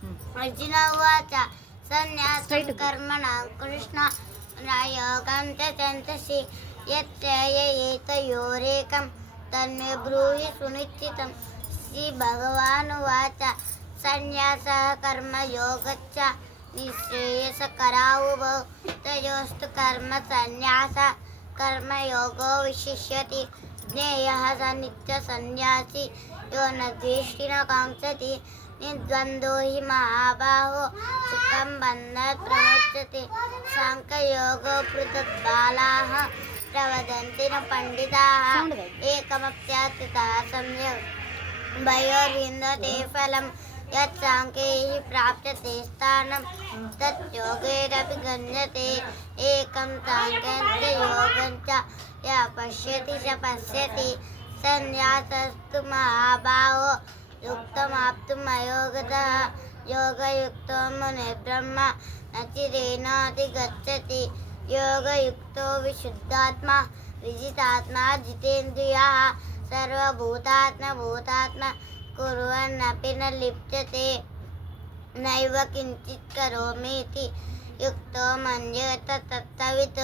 अर्जुन उवाच सन्न्यासं कर्मणां कृष्ण योगं च चन्तसि यत्त्ययेतयोरेकं तन्मे ब्रूहि सुनिश्चितं श्रीभगवानुवाच सन्न्यासः कर्मयोगश्च निःश्रेयसकरावुभौ तयोस्तु कर्म सन्न्यासः कर्मयोगो विशिष्यति ज्ञेयः स नित्यसन्न्यासी यो न द्वेष्टि न काङ्क्षति निर्द्वन्द्वो हि महाबाहो सुखं बन्धात् प्रमुच्यते साङ्ख्ययोगो पृथक् बालाः प्रवदन्ति न पण्डिताः एकमप्यात्ततः सम्यक् भयोर्विन्दते फलं यत् साङ्ख्यैः प्राप्यते स्थानं तत् योगैरपि गम्यते एकं साङ्ख्यं च योगं च यः पश्यति स पश्यति सन्न्यासस्तु महाबाहो युक्तमाप्तुम् अयोगतः योगयुक्तो मुनिर्ब्रह्म न चिरेणाधिगच्छति योगयुक्तो विशुद्धात्मा विजितात्मा जितेन्द्रियः सर्वभूतात्मा भूतात्मा कुर्वन्नपि न लिप्यते नैव किञ्चित् करोमीति युक्तो मन्येत तत्त्ववित्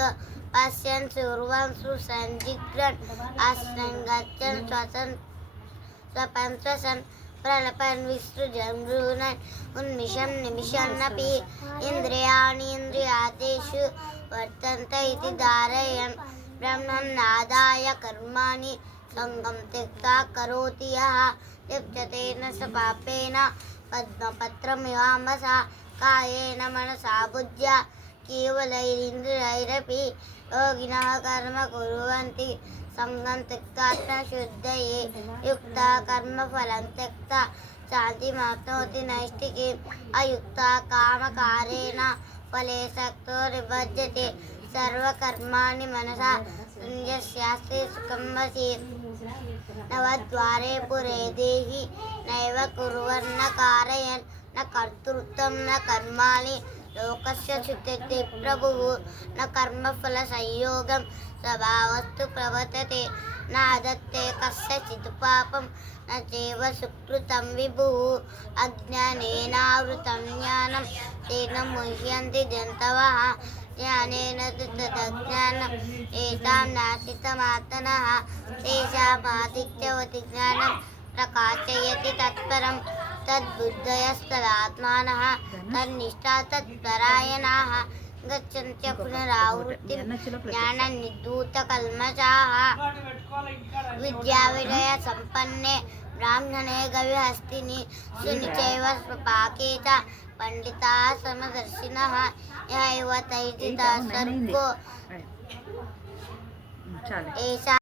पश्यन् शृण्वन् सुसञ्जिघ्रन् आश्रयं गच्छन् श्वसन् स्वपन् श्वसन् प्रलपन् विसृजन् गृह्णन् उन्मिषं निमिषन्नपि इन्द्रियाणि इन्द्रियार्थेषु वर्तन्ते इति धारयन् ब्रह्मं नादाय कर्माणि सङ्गं त्यक्त्वा करोति यः लिप्यते न स पापेन पद्मपत्रमिवाम्भसा कायेन मनसा बुद्ध्या केवलैरिन्द्रियैरपि योगिनः कर्म कुर्वन्ति सङ्गं त्यक्त्वात्मशुद्धये युक्ता कर्मफलं त्यक्त्वा शान्तिमाप्नोति नैष्ठिकीम् अयुक्ता कामकारेण फले सक्तो निबध्यते सर्वकर्माणि मनसा यस्यास्ते सुखं वशी नवद्वारे पुरे देहि नैव कुर्वन्न कारयन् न कर्तृत्वं न कर्माणि लोकस्य चित्ते प्रभुः न कर्मफलसंयोगं स्वभावस्तु प्रवर्तते न दत्ते कस्यचित् पापं न चैव सुकृतं विभुः अज्ञानेनावृतं ज्ञानं तेन मुह्यन्ति जन्तवः ज्ञानेन तदज्ञानं येषां नाशितमात्मनः तेषामादित्यवति ज्ञानं प्रकाशयति तत्परं तद्बुद्धयस्तदात्मानः तन्निष्ठा तत्परायणाः गच्छन्त्य पुनरावृत्तिं ज्ञाननिर्धूतकल्मषाः विद्याविनयसम्पन्ने ब्राह्मणे गविहस्तिनि शुनि चैव स्वपाके च पंडिताः समदर्शिनः यः एव तैर्जितः सर्गो एषा